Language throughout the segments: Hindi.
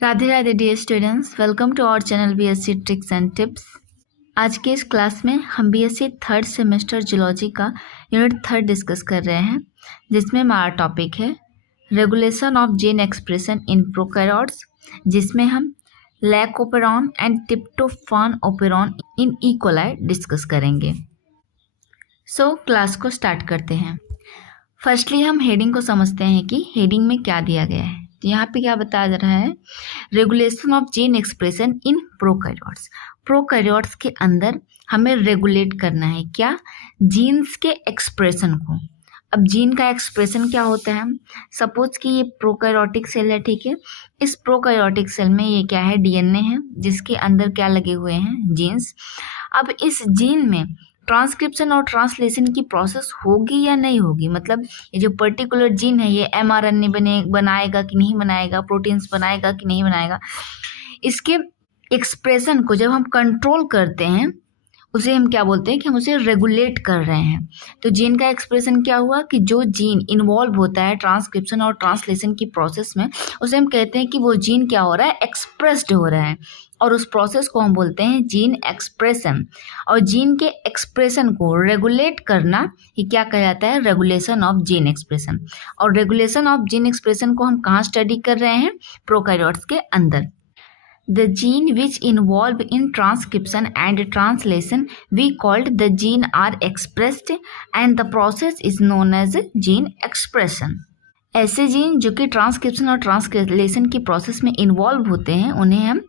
Radhe Radhe dear students, welcome to our channel BSc tricks and tips. आज के इस क्लास में हम बीएससी थर्ड सेमेस्टर जूलॉजी का यूनिट 3 डिस्कस कर रहे हैं, जिसमें हमारा टॉपिक है regulation of gene expression in prokaryotes, जिसमें हम lac operon and tryptophan operon in E coli discuss करेंगे। सो क्लास को स्टार्ट करते हैं। फर्स्टली हम हेडिंग को समझते हैं कि हेडिंग में क्या दिया गया है। तो यहाँ पे क्या बताया जा रहा है, regulation of gene expression in prokaryotes. Prokaryotes के अंदर हमें रेगुलेट करना है क्या, जीन्स के एक्सप्रेशन को। अब जीन का एक्सप्रेशन क्या होता है, सपोज कि ये प्रोकैरियोटिक सेल है, ठीक है। इस प्रोकैरियोटिक सेल में ये क्या है, डीएनए है, जिसके अंदर क्या लगे हुए हैं, जीन्स। अब इस जीन में ट्रांसक्रिप्शन और ट्रांसलेशन की प्रोसेस होगी या नहीं होगी, मतलब ये जो पर्टिकुलर जीन है ये एमआरएनए बनाएगा कि नहीं बनाएगा, प्रोटीन्स बनाएगा कि नहीं बनाएगा, इसके एक्सप्रेशन को जब हम कंट्रोल करते हैं उसे हम क्या बोलते हैं कि हम उसे रेगुलेट कर रहे हैं। तो जीन का एक्सप्रेशन क्या हुआ कि जो जीन इन्वॉल्व होता है ट्रांसक्रिप्शन और ट्रांसलेशन की प्रोसेस में, उसे हम कहते हैं कि वो जीन क्या हो रहा है, एक्सप्रेस्ड हो रहा है, और उस प्रोसेस को हम बोलते हैं जीन एक्सप्रेशन। और जीन के एक्सप्रेशन को रेगुलेट करना ये क्या कहा जाता है, रेगुलेशन ऑफ जीन एक्सप्रेशन। और रेगुलेशन ऑफ जीन एक्सप्रेशन को हम कहाँ स्टडी कर रहे हैं, प्रोकैरियोट्स के अंदर। The gene which involve in transcription and translation we called the gene are expressed and the process is known as gene expression। ऐसे जीन जो कि ट्रांसक्रिप्शन और ट्रांसलेशन की प्रोसेस में इन्वॉल्व होते हैं उन्हें हम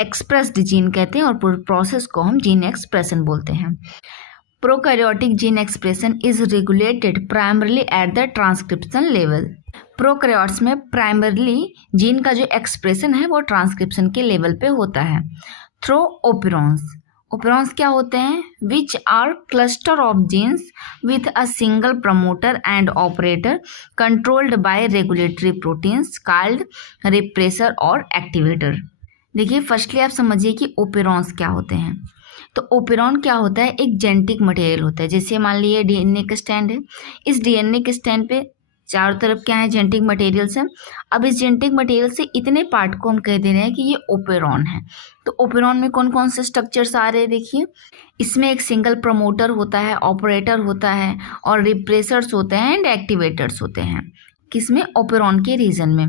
एक्सप्रेस्ड जीन कहते हैं, और प्रोसेस को हम जीन एक्सप्रेशन बोलते हैं। Prokaryotic gene expression is regulated primarily at the transcription level. Prokaryotes में प्राइमरली जीन का जो एक्सप्रेशन है वो ट्रांसक्रिप्शन के लेवल पे होता है थ्रू ओपेरॉन्स। ओपेरॉन्स क्या होते हैं, which are cluster of genes with a single promoter and operator controlled by regulatory proteins called repressor और एक्टिवेटर। देखिए फर्स्टली आप समझिए कि ओपेरॉन्स क्या होते हैं। तो ओपेरॉन क्या होता है, एक जेनेटिक मटेरियल होता है। जैसे मान लीजिए डीएनए का स्टैंड है, इस डीएनए के स्टैंड पे चारों तरफ क्या है, जेनेटिक मटेरियल्स हैं। अब इस जेनेटिक मटेरियल से इतने पार्ट को हम कह दे रहे हैं कि ये ओपेरॉन है। तो ओपेरॉन में कौन कौन से स्ट्रक्चर्स आ रहे हैं, देखिए इसमें एक सिंगल प्रमोटर होता है, ऑपरेटर होता है, और रिप्रेसर्स होते हैं एंड एक्टिवेटर्स होते हैं। किसमें, ओपेरॉन के रीजन में।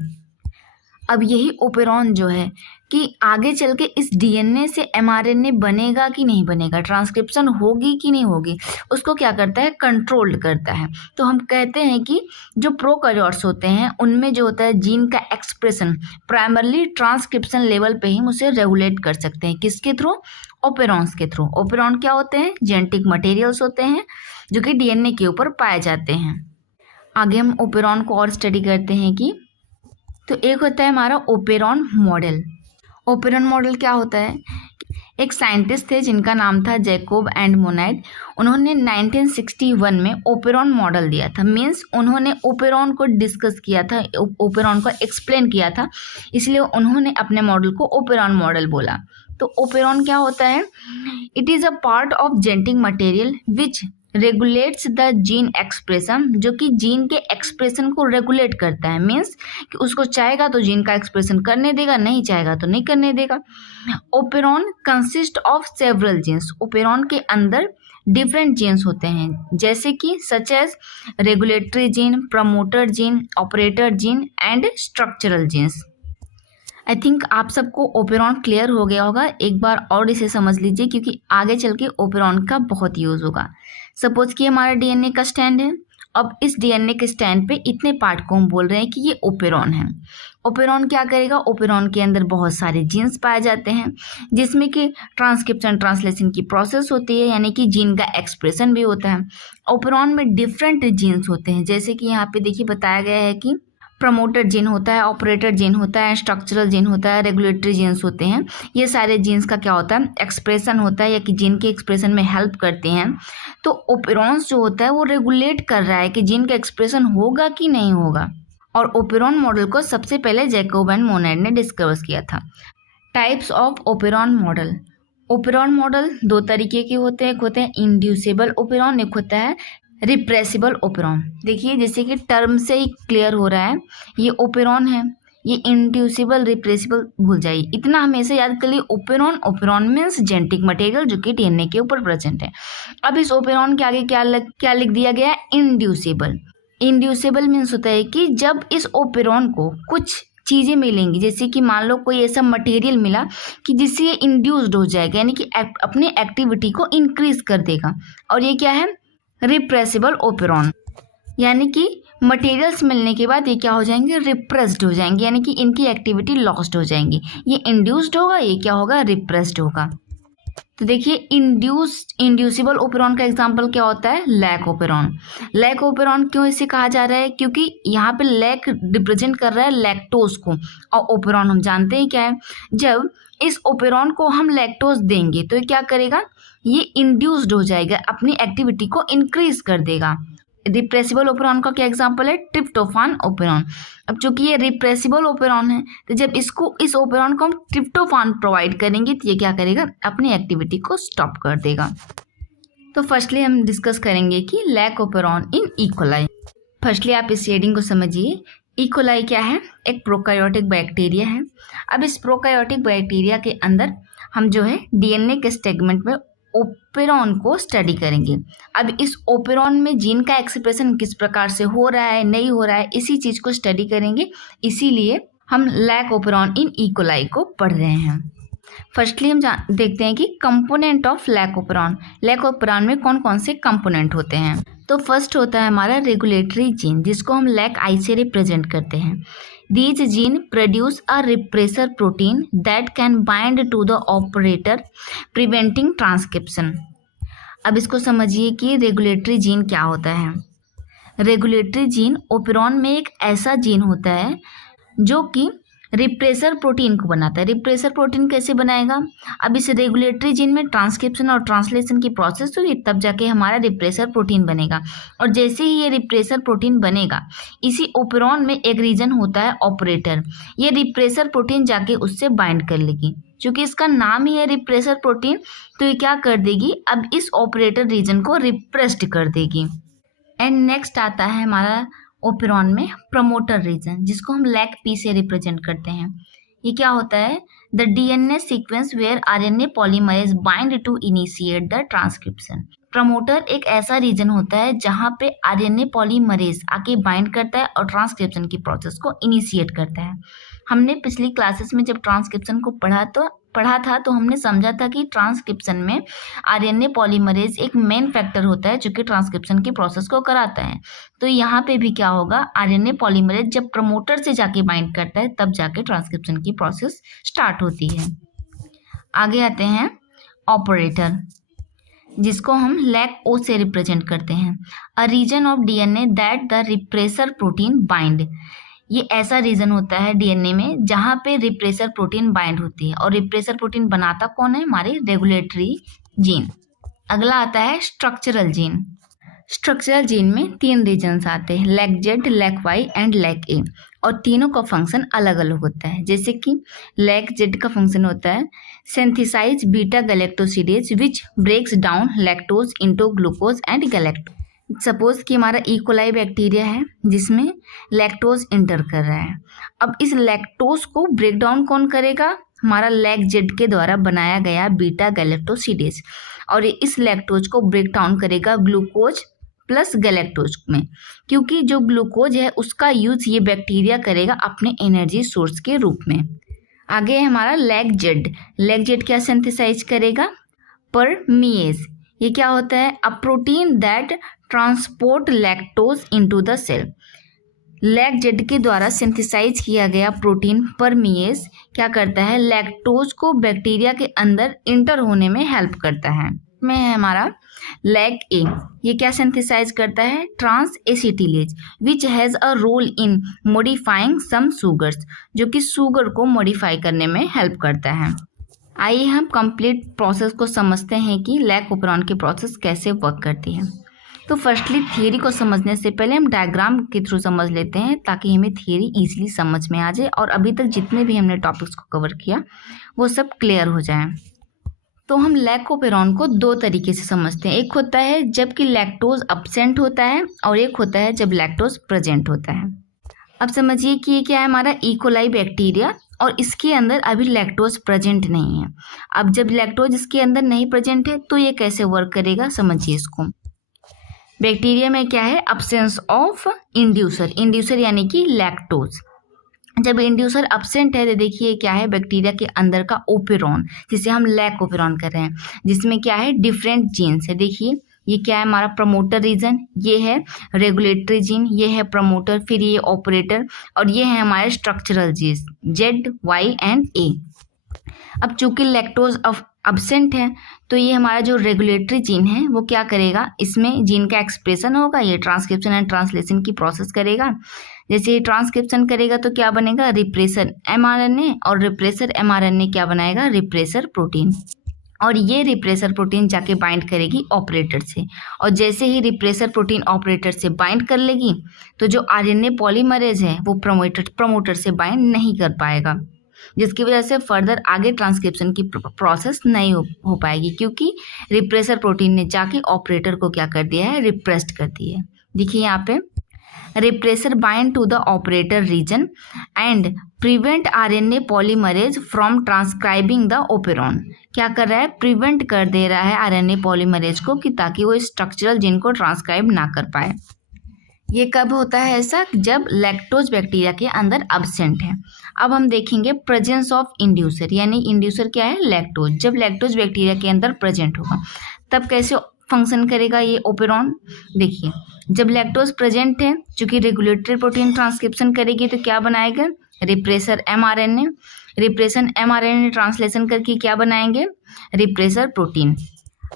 अब यही ओपेरॉन जो है कि आगे चल के इस डीएनए से एमआरएनए बनेगा कि नहीं बनेगा, ट्रांसक्रिप्शन होगी कि नहीं होगी, उसको क्या करता है, कंट्रोल्ड करता है। तो हम कहते हैं कि जो प्रोकैरियोट्स होते हैं उनमें जो होता है जीन का एक्सप्रेशन प्राइमरली ट्रांसक्रिप्शन लेवल पे ही हम उसे रेगुलेट कर सकते हैं। किसके थ्रू, ओपेरॉन्स के थ्रू। ओपेरॉन क्या होते हैं, जेनेटिक मटेरियल्स होते हैं जो कि डीएनए के ऊपर पाए जाते हैं। आगे हम ओपेरॉन को और स्टडी करते हैं कि तो एक होता है हमारा ओपेरॉन मॉडल। ओपेरॉन मॉडल क्या होता है, एक साइंटिस्ट थे जिनका नाम था जैकोब एंड मोनाइड। उन्होंने 1961 में ओपेरॉन मॉडल दिया था, मीन्स उन्होंने ओपेरॉन को डिस्कस किया था, ओपेरॉन को एक्सप्लेन किया था, इसलिए उन्होंने अपने मॉडल को ओपेरॉन मॉडल बोला। तो ओपेरॉन क्या होता है, it is a part of genetic material which regulates the gene expression, जो कि जीन के एक्सप्रेशन को रेगुलेट करता है। मीन्स कि उसको चाहेगा तो जीन का एक्सप्रेशन करने देगा, नहीं चाहेगा तो नहीं करने देगा। Operon consist of several genes. Operon के अंदर डिफरेंट जीन्स होते हैं, जैसे कि such as regulatory gene, promoter gene, operator gene and structural genes. I think आप सबको ओपेरॉन क्लियर हो गया होगा, एक बार और इसे समझ लीजिए क्योंकि आगे चल के ओपेरॉन का बहुत यूज़ होगा। सपोज कि हमारा डीएनए का स्टैंड है, अब इस डीएनए के स्टैंड पे इतने पार्ट को हम बोल रहे हैं कि ये ओपेरॉन है। ओपेरॉन क्या करेगा, ओपेरॉन के अंदर बहुत सारे जीन्स पाए जाते हैं जिसमें कि ट्रांसक्रिप्शन ट्रांसलेशन की प्रोसेस होती है, यानी कि जीन का एक्सप्रेशन भी होता है। ओपेरॉन में डिफरेंट जीन्स होते हैं, जैसे कि यहाँ पे देखिए बताया गया है कि प्रमोटर जीन होता है, ऑपरेटर जीन होता है, स्ट्रक्चरल जीन होता है, रेगुलेटरी जीन्स होते हैं। ये सारे जीन्स का क्या होता है, एक्सप्रेशन होता है, या कि जीन के एक्सप्रेशन में हेल्प करते हैं। तो ओपेरॉन्स जो होता है वो रेगुलेट कर रहा है कि जीन का एक्सप्रेशन होगा कि नहीं होगा। और ओपेरॉन मॉडल को सबसे पहले जैकोब एंड मोनाइड ने डिस्कवर किया था। Types of operon model. Operon model दो तरीके के होते हैं, एक होते हैं इंड्यूसेबल ओपेरॉन, एक होता है रिप्रेसिबल ओपेरॉन। देखिए जैसे कि टर्म से ही क्लियर हो रहा है, ये ओपेरॉन है, ये इंड्यूसिबल रिप्रेसिबल भूल जाइए, इतना हमेशा याद कर लिए। Operon, operon means genetic material जो कि डीएनए के ऊपर प्रेजेंट है। अब इस ओपेरॉन के आगे क्या लिख दिया गया है? इंड्यूसिबल। इंड्यूसिबल मीन्स होता है कि जब इस ओपेरॉन को कुछ चीज़ें मिलेंगी, जैसे कि मान लो कोई ऐसा मटेरियल मिला कि जिससे ये इंड्यूस्ड हो जाएगा, यानी कि अपनी एक्टिविटी को इंक्रीज कर देगा, और ये क्या है? Repressible operon. यानी कि मटेरियल्स मिलने के बाद ये क्या हो जाएंगे? रिप्रेस्ड हो जाएंगे, यानी कि इनकी एक्टिविटी लॉस्ट हो जाएंगी। ये इंड्यूस्ड होगा, ये क्या होगा? रिप्रेस्ड होगा। तो देखिए, इंड्यूसिबल ओपेरॉन का एग्जांपल क्या होता है? Lac operon. लैक ओपेरॉन क्यों इसे कहा जा रहा है? क्योंकि यहाँ पे लैक रिप्रेजेंट कर रहा है लैक्टोज को, और ओपेरॉन हम जानते हैं क्या है। जब इस ओपेरॉन को हम लैक्टोज देंगे तो ये क्या करेगा? ये इंड्यूस्ड हो जाएगा, अपनी एक्टिविटी को इंक्रीज कर देगा। रिप्रेसिबल ओपेरॉन का क्या एग्जांपल है? Tryptophan operon. अब चूंकि ये रिप्रेसिबल ओपेरॉन है, तो जब इस ओपेरॉन को हम ट्रिप्टोफान प्रोवाइड करेंगे तो ये क्या करेगा? अपनी एक्टिविटी को स्टॉप कर देगा। तो फर्स्टली हम डिस्कस करेंगे कि lac operon in E coli. Firstly आप इस शेडिंग को समझिए। इकोलाई क्या है? एक प्रोकार्योटिक बैक्टीरिया है। अब इस प्रोकार्योटिक बैक्टीरिया के अंदर हम जो है डीएनए के सेगमेंट में ओपेरॉन को स्टडी करेंगे। अब इस ओपेरॉन में जीन का एक्सप्रेशन किस प्रकार से हो रहा है, नहीं हो रहा है, इसी चीज को स्टडी करेंगे। इसीलिए हम लैक ओपेरॉन इन इकोलाई को पढ़ रहे हैं। फर्स्टली हम देखते हैं कि component of lac operon. Lac operon में कौन कौन से कंपोनेंट होते हैं? तो फर्स्ट होता है हमारा रेगुलेटरी जीन, जिसको हम लैक आई से रिप्रेजेंट करते हैं। These gene produce a repressor protein that can bind to the operator, preventing transcription. अब इसको समझिए कि रेगुलेटरी जीन क्या होता है। रेगुलेटरी जीन ओपेरॉन में एक ऐसा जीन होता है जो कि रिप्रेसर प्रोटीन को बनाता है। रिप्रेसर प्रोटीन कैसे बनाएगा? अब इस रेगुलेटरी जीन में ट्रांसक्रिप्शन और ट्रांसलेशन की प्रोसेस होगी, तब जाके हमारा रिप्रेसर प्रोटीन बनेगा। और जैसे ही ये रिप्रेसर प्रोटीन बनेगा, इसी ओपेरॉन में एक रीजन होता है ऑपरेटर। ये रिप्रेसर प्रोटीन जाके उससे बाइंड कर लेगी। चूंकि इसका नाम ही है रिप्रेसर प्रोटीन, तो ये क्या कर देगी? अब इस ऑपरेटर रीजन को रिप्रेस्ड कर देगी। एंड नेक्स्ट आता है हमारा ओपेरॉन में प्रमोटर रीजन, जिसको हम लैक पी से रिप्रेजेंट करते हैं। ये क्या होता है? The DNA sequence where RNA polymerase bind to initiate the transcription. Promoter एक ऐसा रीजन होता है जहाँ पे आरएनए पॉलीमरेज आके बाइंड करता है और ट्रांसक्रिप्शन की प्रोसेस को इनिशिएट करता है। हमने पिछली क्लासेस में जब ट्रांसक्रिप्शन को पढ़ा था तो हमने समझा था कि ट्रांसक्रिप्शन में आरएनए पॉलीमरेज एक मेन फैक्टर होता है जो कि ट्रांसक्रिप्शन की प्रोसेस को कराता है। तो यहाँ पे भी क्या होगा? आरएनए पॉलीमरेज जब प्रमोटर से जाके बाइंड करता है तब जाके ट्रांसक्रिप्शन की प्रोसेस स्टार्ट होती है। आगे आते हैं ऑपरेटर, जिसको हम लैक ओ से रिप्रेजेंट करते हैं। A region of DNA that the repressor protein bind. ये ऐसा रीजन होता है डीएनए में जहाँ पे रिप्रेसर प्रोटीन बाइंड होती है, और रिप्रेसर प्रोटीन बनाता कौन है? हमारे रेगुलेटरी जीन। अगला आता है स्ट्रक्चरल जीन। स्ट्रक्चरल जीन में 3 रीजन्स आते हैं, lac Z, lac Y and lac A, और तीनों का फंक्शन अलग अलग होता है। जैसे कि लैक जेड का फंक्शन होता है synthesize beta galactosidase which breaks down lactose into glucose and galacto. Suppose कि हमारा इकोलाई बैक्टीरिया है जिसमें लैक्टोज इंटर कर रहा है। अब इस लैक्टोज को ब्रेक डाउन कौन करेगा? हमारा लैक जेड के द्वारा बनाया गया बीटा गैलेक्टोसिडेज, और इस लैक्टोज को ब्रेक डाउन करेगा ग्लूकोज प्लस गैलेक्टोज में, क्योंकि जो ग्लूकोज है उसका यूज ये बैक्टीरिया करेगा अपने एनर्जी सोर्स के रूप में। आगे है हमारा लैक जेड। लैक जेड क्या सिंथेसाइज करेगा? परमीएज। ये क्या होता है? A protein that transport lactose into the cell. Lac Z के द्वारा सिंथेसाइज किया गया प्रोटीन परमीएज क्या करता है? लैक्टोज को बैक्टीरिया के अंदर इंटर होने में हेल्प करता है। में है हमारा लैक ए। ये क्या सिंथेसाइज करता है? Trans acetylase which has a role in modifying some sugars, जो कि शुगर को मॉडिफाई करने में हेल्प करता है। आइए हम कंप्लीट प्रोसेस को समझते हैं कि लैक ओपेरॉन की प्रोसेस कैसे वर्क करती है। तो फर्स्टली थियरी को समझने से पहले हम डायग्राम के थ्रू समझ लेते हैं ताकि हमें थियरी इजीली समझ में आ जाए और अभी तक जितने भी हमने टॉपिक्स को कवर किया वो सब क्लियर हो जाए। तो हम लैक ओपेरॉन को 2 तरीके से समझते हैं। एक होता है जबकि लैक्टोज अब्सेंट होता है और एक होता है जब लैक्टोज प्रेजेंट होता है। अब समझिए कि ये क्या है हमारा इकोलाई बैक्टीरिया और इसके अंदर अभी लैक्टोज प्रेजेंट नहीं है। अब जब लैक्टोज इसके अंदर नहीं प्रेजेंट है तो ये कैसे वर्क करेगा, समझिए इसको। बैक्टीरिया में क्या है, अब्सेंस ऑफ इंड्यूसर, इंड्यूसर यानी कि लैक्टोज। जब इंड्यूसर अब्सेंट है तो देखिए क्या है बैक्टीरिया के अंदर का ओपेरॉन, जिसे हम लैक ओपेरॉन कर रहे हैं, जिसमें क्या है डिफरेंट जीन्स है। देखिए ये क्या है हमारा प्रोमोटर रीजन, ये है रेगुलेटरी जीन, ये है प्रमोटर, फिर ये ऑपरेटर और ये है हमारे structural genes Z Y and A. अब चूंकि लैक्टोज अब्सेंट है तो ये हमारा जो रेगुलेटरी जीन है वो क्या करेगा, इसमें जीन का एक्सप्रेशन होगा, ये ट्रांसक्रिप्शन एंड ट्रांसलेशन की प्रोसेस करेगा। जैसे ये ट्रांसक्रिप्शन करेगा तो क्या बनेगा, रिप्रेसर एमआरएनए, और रिप्रेसर एमआरएनए क्या बनाएगा, रिप्रेसर प्रोटीन। और ये रिप्रेसर प्रोटीन जाके बाइंड करेगी ऑपरेटर से, और जैसे ही रिप्रेसर प्रोटीन ऑपरेटर से बाइंड कर लेगी तो जो आरएनए पॉलीमरेज है वो प्रमोटर से बाइंड नहीं कर पाएगा, जिसकी वजह से फर्दर आगे ट्रांसक्रिप्शन की प्रोसेस नहीं हो पाएगी, क्योंकि रिप्रेसर प्रोटीन ने जाके ऑपरेटर को क्या कर दिया है, रिप्रेस्ड कर दिया है। देखिए यहाँ पे repressor bind to the operator region and prevent RNA polymerase from transcribing the operon। क्या कर रहा है, प्रिवेंट कर दे रहा है आरएनए पॉलीमरेज को कि ताकि वो स्ट्रक्चरल जीन को ट्रांसक्राइब ना कर पाए। ये कब होता है ऐसा, जब लैक्टोज बैक्टीरिया के अंदर अब्सेंट है। अब हम देखेंगे प्रेजेंस ऑफ इंड्यूसर, यानी इंड्यूसर क्या है, लैक्टोज। जब लैक्टोज बैक्टीरिया के अंदर प्रेजेंट होगा तब कैसे फंक्शन करेगा ये ओपेरॉन। देखिए जब लैक्टोज प्रेजेंट है, चूंकि रेगुलेटरी प्रोटीन ट्रांसक्रिप्शन करेगी तो क्या बनाएगा, repressor mRNA, repression mRNA translation करके क्या बनाएंगे, रिप्रेसर प्रोटीन।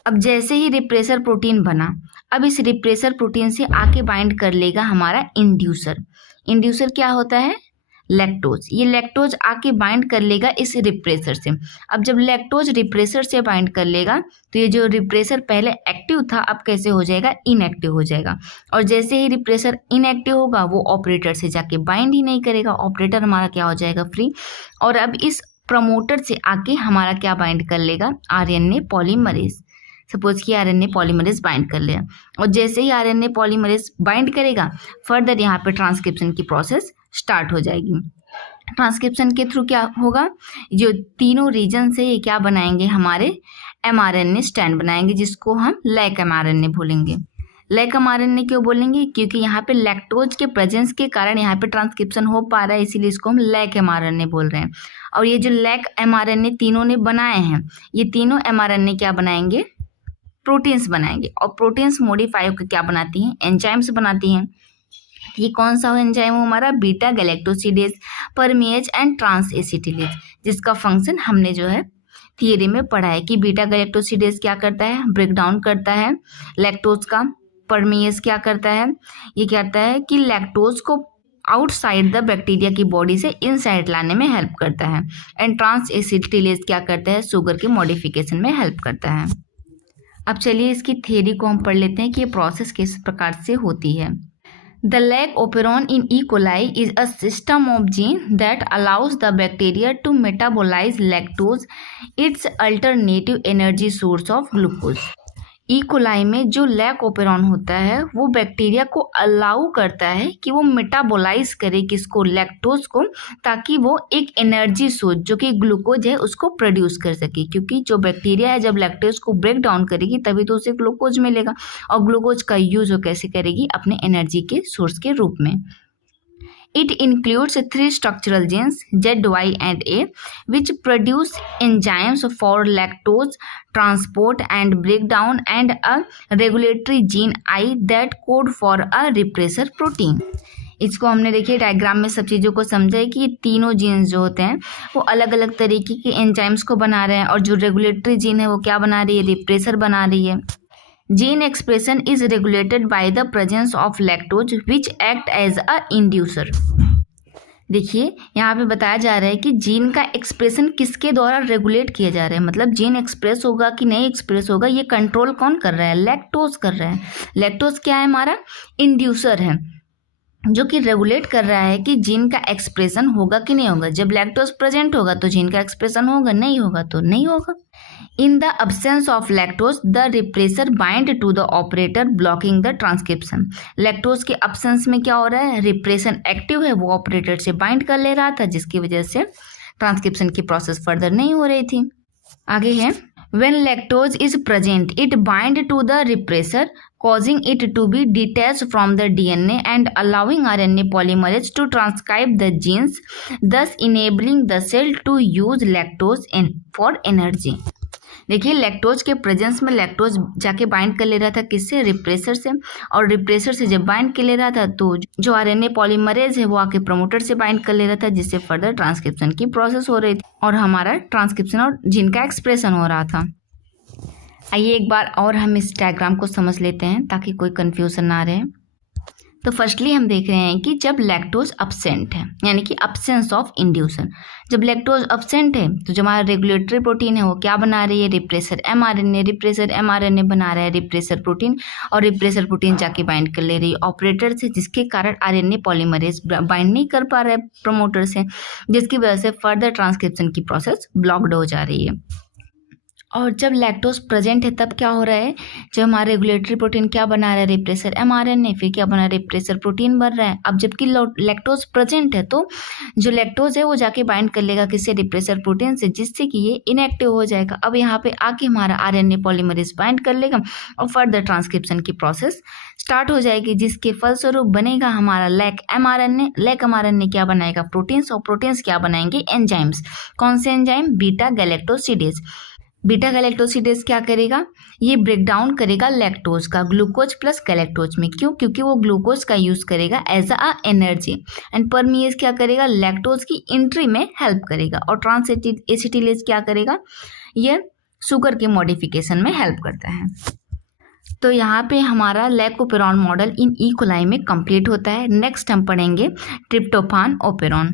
अब जैसे ही रिप्रेसर प्रोटीन बना, अब इस रिप्रेसर प्रोटीन से आके बाइंड कर लेगा हमारा इंड्यूसर। इंड्यूसर क्या होता है, लैक्टोज। ये लैक्टोज आके बाइंड कर लेगा इस रिप्रेसर से। अब जब लैक्टोज रिप्रेसर से बाइंड कर लेगा तो ये जो रिप्रेसर पहले एक्टिव था अब कैसे हो जाएगा, इनएक्टिव हो जाएगा। और जैसे ही रिप्रेसर इनएक्टिव होगा वो ऑपरेटर से जाके बाइंड ही नहीं करेगा, ऑपरेटर हमारा क्या हो जाएगा, फ्री। और अब इस प्रमोटर से आके हमारा क्या बाइंड कर लेगा, आरएनए पॉलीमरेज। सपोज कि आरएनए पॉलीमरेज बाइंड कर लिया, और जैसे ही आरएनए पॉलीमरेज बाइंड करेगा फर्दर यहाँ पे ट्रांसक्रिप्शन की प्रोसेस स्टार्ट हो जाएगी। ट्रांसक्रिप्शन के थ्रू क्या होगा, जो तीनों रीजन से ये क्या बनाएंगे, हमारे एमआरएनए स्टैंड बनाएंगे, जिसको हम लैक एमआरएनए बोलेंगे। लैक एमआरएनए क्यों बोलेंगे, क्योंकि यहाँ पे लैक्टोज के प्रेजेंस के कारण यहाँ पे ट्रांसक्रिप्शन हो पा रहा है, इसीलिए इसको हम लैक एमआरएनए बोल रहे हैं। और ये जो लैक एमआरएनए तीनों ने बनाए हैं, ये तीनों एमआरएनए क्या बनाएंगे, प्रोटीन्स बनाएंगे। और प्रोटीन्स मॉडिफाई होकर क्या बनाती हैं, एंजाइम्स बनाती हैं। ये कौन सा एंजाइम हो हमारा, बीटा गैलेक्टोसिडेज, परमेज एंड ट्रांस एसिटिलेज, जिसका फंक्शन हमने जो है थियरी में पढ़ा है कि बीटा गैलेक्टोसिडेज क्या करता है, ब्रेक डाउन करता है लैक्टोज का। परमेज क्या करता है, ये कहता है कि लैक्टोज को आउटसाइड द बैक्टीरिया की बॉडी से इनसाइड लाने में हेल्प करता है। एंड ट्रांस एसिटिलेज क्या करता है, शुगर के मॉडिफिकेशन में हेल्प करता है। अब चलिए इसकी थ्योरी को हम पढ़ लेते हैं कि ये प्रोसेस किस प्रकार से होती है। The lac operon in E. coli is a system of genes that allows the bacteria to metabolize lactose, its alternative energy source of glucose। E coli में जो लैक ओपेरॉन होता है वो बैक्टीरिया को अलाउ करता है कि वो मेटाबोलाइज करे किसको, लैक्टोज को, ताकि वो एक एनर्जी सोर्स जो कि ग्लूकोज है उसको प्रोड्यूस कर सके। क्योंकि जो बैक्टीरिया है जब लैक्टोज को ब्रेक डाउन करेगी तभी तो उसे ग्लूकोज मिलेगा, और ग्लूकोज का यूज वो कैसे करेगी, अपने एनर्जी के सोर्स के रूप में। It includes 3 structural genes Z, Y and A which produce enzymes for lactose transport and breakdown, and a regulatory gene I that code for a repressor protein। इसको हमने देखिए डायग्राम में सब चीज़ों को समझा है कि ये तीनों जीन्स जो होते हैं वो अलग अलग तरीके के एंजाइम्स को बना रहे हैं, और जो रेगुलेटरी जीन है वो क्या बना रही है, रिप्रेसर बना रही है। Gene expression is regulated by the presence of lactose which act as a inducer। देखिए यहाँ पे बताया जा रहा है कि जीन का एक्सप्रेशन किसके द्वारा रेगुलेट किया जा रहा है, मतलब जीन एक्सप्रेस होगा कि नहीं एक्सप्रेस होगा ये कंट्रोल कौन कर रहा है, लैक्टोज कर रहा है। लैक्टोज क्या है, हमारा इंड्यूसर है जो कि रेगुलेट कर रहा है कि जीन का एक्सप्रेशन होगा कि नहीं होगा। जब लैक्टोज प्रेजेंट होगा तो जीन का एक्सप्रेशन होगा, नहीं होगा तो नहीं होगा। In the absence of lactose the repressor bind to the operator blocking the transcription. Lactose के absence में क्या हो रहा है, रिप्रेशन एक्टिव है, वो ऑपरेटर से बाइंड कर ले रहा था, जिसकी वजह से ट्रांसक्रिप्शन की प्रोसेस फर्दर नहीं हो रही थी। आगे है when lactose is present it bind to the repressor causing it to be detached from the DNA and allowing RNA polymerase to transcribe the genes, thus enabling the cell to use lactose for energy। देखिए लैक्टोज के प्रेजेंस में लैक्टोज जाके बाइंड कर ले रहा था किससे, रिप्रेसर से, और रिप्रेसर से जब बाइंड कर ले रहा था तो जो आरएनए पॉलीमरेज है वो आके प्रमोटर से बाइंड कर ले रहा था, जिससे फर्दर ट्रांसक्रिप्शन की प्रोसेस हो रही थी और हमारा ट्रांसक्रिप्शन और जीन का एक्सप्रेशन हो रहा था। आइए एक बार और हम इस डायग्राम को समझ लेते हैं ताकि कोई कन्फ्यूजन ना रहे। तो फर्स्टली हम देख रहे हैं कि जब लैक्टोज अब्सेंट है, यानी कि अब्सेंस ऑफ इंड्यूसर, जब लैक्टोज अब्सेंट है तो जो हमारा रेगुलेटरी प्रोटीन है वो क्या बना रही है, रिप्रेसर एमआरएनए, रिप्रेसर एमआरएनए बना रहा है रिप्रेसर प्रोटीन, और रिप्रेसर प्रोटीन जाके बाइंड कर ले रही है ऑपरेटर से, जिसके कारण आरएनए पॉलीमरेज बाइंड नहीं कर पा रहा है प्रमोटर से, जिसकी वजह से फर्दर ट्रांसक्रिप्शन की प्रोसेस ब्लॉक्ड हो जा रही है। और जब लैक्टोज प्रेजेंट है तब क्या हो रहा है, जब हमारा रेगुलेटरी प्रोटीन क्या बना रहा है, रिप्रेसर एमआरएनए, फिर क्या बना रहा है, रिप्रेसर प्रोटीन बन रहा है। अब जबकि लैक्टोज प्रेजेंट है तो जो लैक्टोज है वो जाके बाइंड कर लेगा किससे, रिप्रेसर प्रोटीन से, जिससे कि ये इनएक्टिव हो जाएगा। अब यहाँ पे आके हमारा आरएनए पॉलीमरेज बाइंड कर लेगा और फर्दर ट्रांसक्रिप्शन की प्रोसेस स्टार्ट हो जाएगी, जिसके फलस्वरूप बनेगा हमारा लैक एमआरएनए। लैक एमआरएनए क्या बनाएगा, प्रोटीन्स, और प्रोटीन्स क्या बनाएंगे, एंजाइम्स। कौन से enzyme, beta galactosidase. Beta galactosidase क्या करेगा, ये ब्रेक डाउन करेगा लैक्टोज का ग्लूकोज प्लस गैलेक्टोज में। क्यों, क्योंकि वो ग्लूकोज का यूज करेगा as a energy, and permease क्या करेगा, लैक्टोज की एंट्री में हेल्प करेगा, और ट्रांस एसिटिलेज क्या करेगा, ये शुगर के मॉडिफिकेशन में हेल्प करता है। तो यहाँ पे हमारा लैकोपेरॉन मॉडल इन ई कोलाई में कंप्लीट होता है। नेक्स्ट हम पढ़ेंगे ट्रिप्टोफान ओपेरॉन।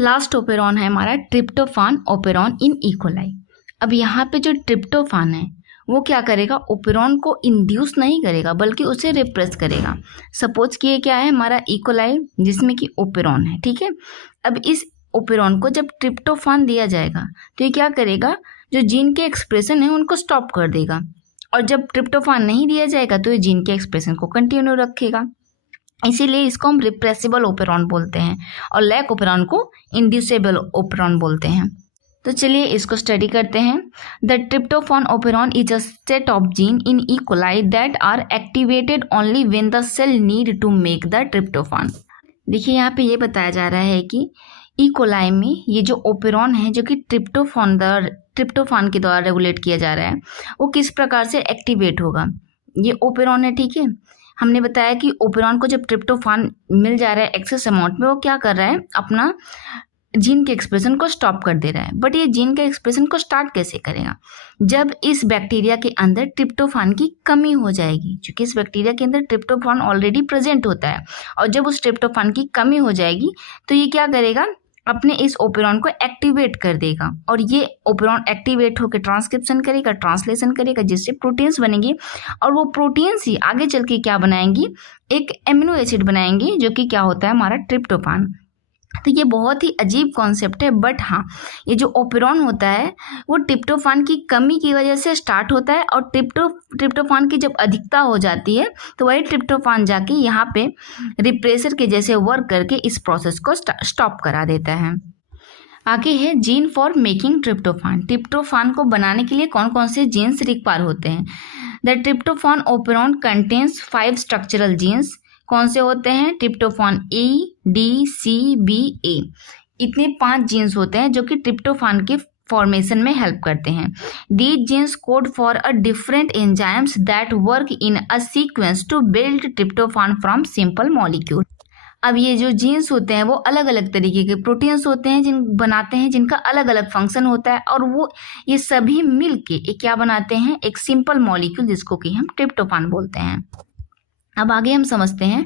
लास्ट ओपेरॉन है हमारा tryptophan operon in E coli. अब यहाँ पे जो ट्रिप्टोफान है वो क्या करेगा, ओपेरॉन को इंड्यूस नहीं करेगा बल्कि उसे रिप्रेस करेगा। सपोज कि ये क्या है, हमारा ई कोलाई जिसमें कि ओपेरॉन है, ठीक है। अब इस ओपेरॉन को जब ट्रिप्टोफान दिया जाएगा तो ये क्या करेगा, जो जीन के एक्सप्रेशन है उनको स्टॉप कर देगा, और जब ट्रिप्टोफान नहीं दिया जाएगा तो ये जीन के एक्सप्रेशन को कंटिन्यू रखेगा। इसीलिए इसको हम रिप्रेसिबल ओपेरॉन बोलते हैं, और लैक ओपेरॉन को इंड्यूसेबल ओपेरॉन बोलते हैं। तो चलिए इसको स्टडी करते हैं। The tryptophan operon is a set of gene in E coli that are activated only when the cell need to make the tryptophan. देखिए यहाँ पे ये बताया जा रहा है कि ई कोलाई में ये जो ओपेरॉन है जो कि ट्रिप्टोफान के द्वारा रेगुलेट किया जा रहा है, वो किस प्रकार से एक्टिवेट होगा। ये ओपेरॉन है, ठीक है। हमने बताया कि ओपेरॉन को जब ट्रिप्टोफान मिल जा रहा है एक्सेस अमाउंट में, वो क्या कर रहा है, अपना जीन के एक्सप्रेशन को स्टॉप कर दे रहा है। बट ये जीन के एक्सप्रेशन को स्टार्ट कैसे करेगा, जब इस बैक्टीरिया के अंदर ट्रिप्टोफान की कमी हो जाएगी, क्योंकि इस बैक्टीरिया के अंदर ट्रिप्टोफान ऑलरेडी प्रेजेंट होता है, और जब उस ट्रिप्टोफान की कमी हो जाएगी तो ये क्या करेगा, अपने इस ओपेरॉन को एक्टिवेट कर देगा, और ये ओपेरॉन एक्टिवेट होकर ट्रांसक्रिप्शन करेगा, ट्रांसलेशन करेगा, जिससे प्रोटीन्स बनेंगी, और वो प्रोटीन्स ही आगे चल के क्या बनाएंगी, एक एमिनो एसिड बनाएंगी, जो कि क्या होता है हमारा ट्रिप्टोफान। तो ये बहुत ही अजीब कॉन्सेप्ट है, बट हाँ, ये जो ओपेरॉन होता है वो ट्रिप्टोफान की कमी की वजह से स्टार्ट होता है, और ट्रिप्टोफान की जब अधिकता हो जाती है तो वही ट्रिप्टोफान जाके यहाँ पे रिप्रेसर के जैसे वर्क करके इस प्रोसेस को स्टॉप करा देता है। आगे है gene for making tryptophan. Tryptophan को बनाने के लिए कौन कौन से जीन्स रिक्वायर होते हैं। The tryptophan operon contains 5 structural genes. कौन से होते हैं, ट्रिप्टोफान ए, डी, सी, बी, ए। इतने 5 जीन्स होते हैं जो कि ट्रिप्टोफान के फॉर्मेशन में हेल्प करते हैं। These genes code for a different enzymes that work in a sequence to build tryptophan from simple molecule. अब ये जो जीन्स होते हैं वो अलग अलग तरीके के प्रोटीन्स होते हैं जिन बनाते हैं, जिनका अलग अलग फंक्शन होता है, और वो ये सभी मिलके एक क्या बनाते हैं, एक सिंपल मॉलिक्यूल, जिसको कि हम ट्रिप्टोफान बोलते हैं। अब आगे हम समझते हैं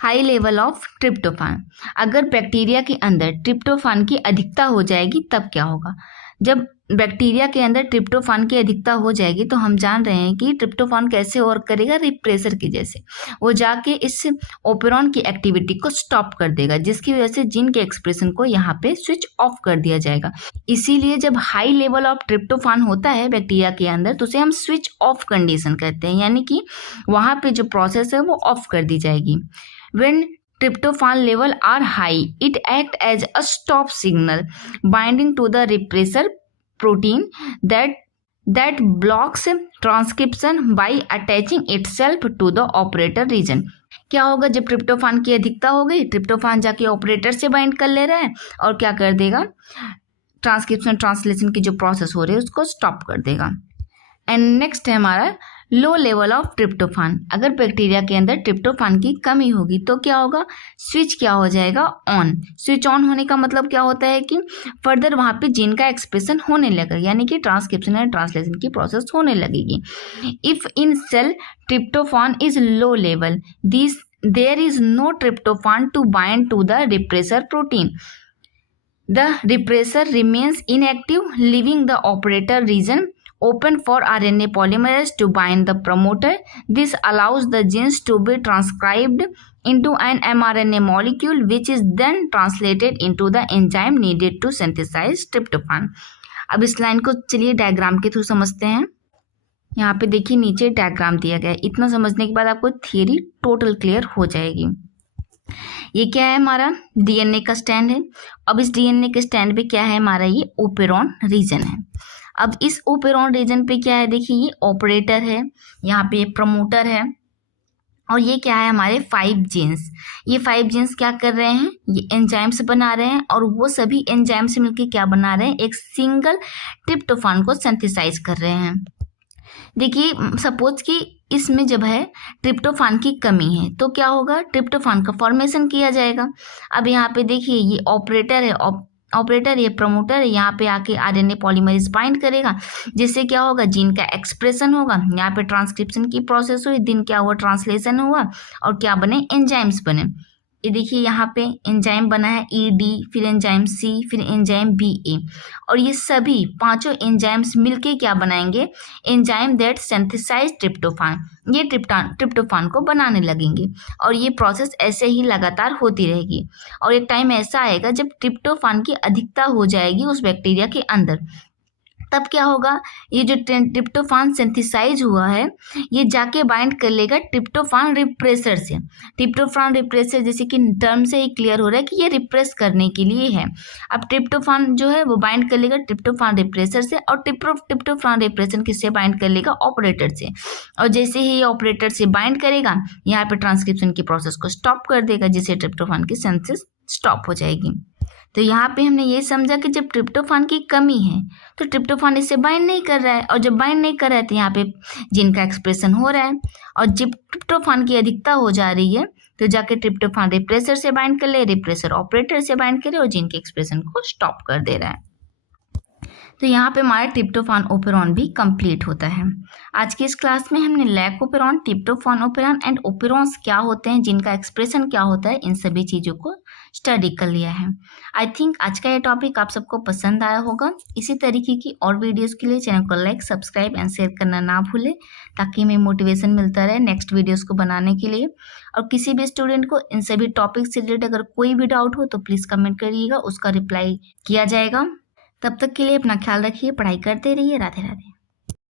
हाई लेवल ऑफ ट्रिप्टोफान। अगर बैक्टीरिया के अंदर ट्रिप्टोफान की अधिकता हो जाएगी तब क्या होगा, जब बैक्टीरिया के अंदर ट्रिप्टोफान की अधिकता हो जाएगी तो हम जान रहे हैं कि ट्रिप्टोफान कैसे वर्क करेगा, रिप्रेसर की जैसे वो जाके इस ओपेरॉन की एक्टिविटी को स्टॉप कर देगा, जिसकी वजह से जीन के एक्सप्रेशन को यहाँ पे स्विच ऑफ कर दिया जाएगा। इसीलिए जब हाई लेवल ऑफ ट्रिप्टोफान होता है बैक्टीरिया के अंदर तो उसे हम स्विच ऑफ कंडीशन कहते हैं, यानी कि वहाँ पे जो प्रोसेस है वो ऑफ कर दी जाएगी। When tryptophan level are high, it act as a stop signal binding to the repressor protein that blocks transcription by attaching itself to the operator region। क्या होगा जब ट्रिप्टोफान की अधिकता हो गई, ट्रिप्टोफान जाके ऑपरेटर से बाइंड कर ले रहा है और क्या कर देगा, ट्रांसक्रिप्शन ट्रांसलेशन की जो प्रोसेस हो रही है उसको स्टॉप कर देगा। एंड नेक्स्ट है हमारा लो लेवल ऑफ ट्रिप्टोफान। अगर बैक्टीरिया के अंदर ट्रिप्टोफान की कमी होगी तो क्या होगा, स्विच क्या हो जाएगा, ऑन। स्विच ऑन होने का मतलब क्या होता है कि फर्दर वहाँ पे जीन का एक्सप्रेशन होने लगेगा, यानी कि ट्रांसक्रिप्शन एंड ट्रांसलेशन की प्रोसेस होने लगेगी। If in cell tryptophan is low level, there is no tryptophan to bind to the repressor protein. The repressor remains inactive, leaving the operator region open for RNA polymerase to bind the promoter. This allows the genes to be transcribed into an mRNA molecule, which is then translated into the enzyme needed to synthesize tryptophan. अब इस लाइन को चलिए डायग्राम के थ्रू समझते हैं। यहाँ पे देखिए नीचे डायग्राम दिया गया है। इतना समझने के बाद आपको थियरी टोटल क्लियर हो जाएगी। ये क्या है, हमारा डीएनए का स्टैंड है। अब इस डीएनए के स्टैंड पे क्या है, हमारा ये ओपेरॉन रीजन है। अब इस ओपेरॉन रीजन पे क्या है, देखिए ये ऑपरेटर है, यहाँ पे प्रमोटर है और ये क्या है, हमारे 5 जीन्स। ये 5 जीन्स क्या कर रहे हैं, ये एंजाइम्स बना रहे हैं और वो सभी एंजाइम से मिलकर क्या बना रहे हैं, एक सिंगल ट्रिप्टोफान को सिंथेसाइज कर रहे हैं। देखिए सपोज कि इसमें जब है ट्रिप्टोफान की कमी है तो क्या होगा, ट्रिप्टोफान का फॉर्मेशन किया जाएगा। अब यहाँ पे देखिए ये ऑपरेटर है, ऑपरेटर ये प्रमोटर है, यहाँ पे आके आरएनए पॉलीमरेज बाइंड करेगा, जिससे क्या होगा, जीन का एक्सप्रेशन होगा। यहाँ पे ट्रांसक्रिप्शन की प्रोसेस हुई, दिन क्या हुआ, ट्रांसलेशन हुआ और क्या बने, एंजाइम्स बने। ये देखिए यहाँ पे एंजाइम बना है ED, फिर एंजाइम C, फिर एंजाइम BA और ये सभी 5 एंजाइम्स मिलके क्या बनाएंगे, एंजाइम दैट सिंथेसाइज ट्रिप्टोफान। ये ट्रिप्टोफान को बनाने लगेंगे और ये प्रोसेस ऐसे ही लगातार होती रहेगी और एक टाइम ऐसा आएगा जब ट्रिप्टोफान की अधिकता हो जाएगी उस बैक्टीरिया के अंदर। तब क्या होगा, ये जो ट्रिप्टोफान सिंथेसाइज हुआ है ये जाके बाइंड कर लेगा ट्रिप्टोफान रिप्रेसर से। ट्रिप्टोफान रिप्रेसर जैसे कि टर्म से ही क्लियर हो रहा है कि ये रिप्रेस करने के लिए है। अब ट्रिप्टोफान जो है वो बाइंड कर लेगा ट्रिप्टोफान रिप्रेसर से और ट्रिप्टोफान रिप्रेसर किससे बाइंड कर लेगा, ऑपरेटर से। और जैसे ही ये ऑपरेटर से बाइंड करेगा यहाँ पे ट्रांसक्रिप्शन की प्रोसेस को स्टॉप कर देगा, जिससे ट्रिप्टोफान की सिंथेसिस स्टॉप हो जाएगी। तो यहाँ पे हमने ये समझा कि जब ट्रिप्टोफान की कमी है तो ट्रिप्टोफान इससे बाइंड नहीं कर रहा है और जब बाइंड नहीं कर रहा है तो यहाँ पे जीन का एक्सप्रेशन हो रहा है और जब ट्रिप्टोफान की अधिकता हो जा रही है तो जाके ट्रिप्टोफान रिप्रेसर से बाइंड कर ले, रिप्रेसर ऑपरेटर से बाइंड करे और जीन के एक्सप्रेशन को स्टॉप कर दे रहा है। तो यहाँ पे हमारा ट्रिप्टोफान ओपेरॉन भी कंप्लीट होता है। आज की इस क्लास में हमने lac operon, tryptophan operon and operons क्या होते हैं, जिनका एक्सप्रेशन क्या होता है, इन सभी चीज़ों को स्टडी कर लिया है। आई थिंक आज का ये टॉपिक आप सबको पसंद आया होगा। इसी तरीके की और वीडियोस के लिए चैनल को लाइक, सब्सक्राइब एंड शेयर करना ना भूलें, ताकि हमें मोटिवेशन मिलता रहे नेक्स्ट वीडियोस को बनाने के लिए। और किसी भी स्टूडेंट को इन सभी टॉपिक से रिलेटेड अगर कोई भी डाउट हो तो प्लीज़ कमेंट करिएगा, उसका रिप्लाई किया जाएगा। तब तक के लिए अपना ख्याल रखिए, पढ़ाई करते रहिए। राधे राधे।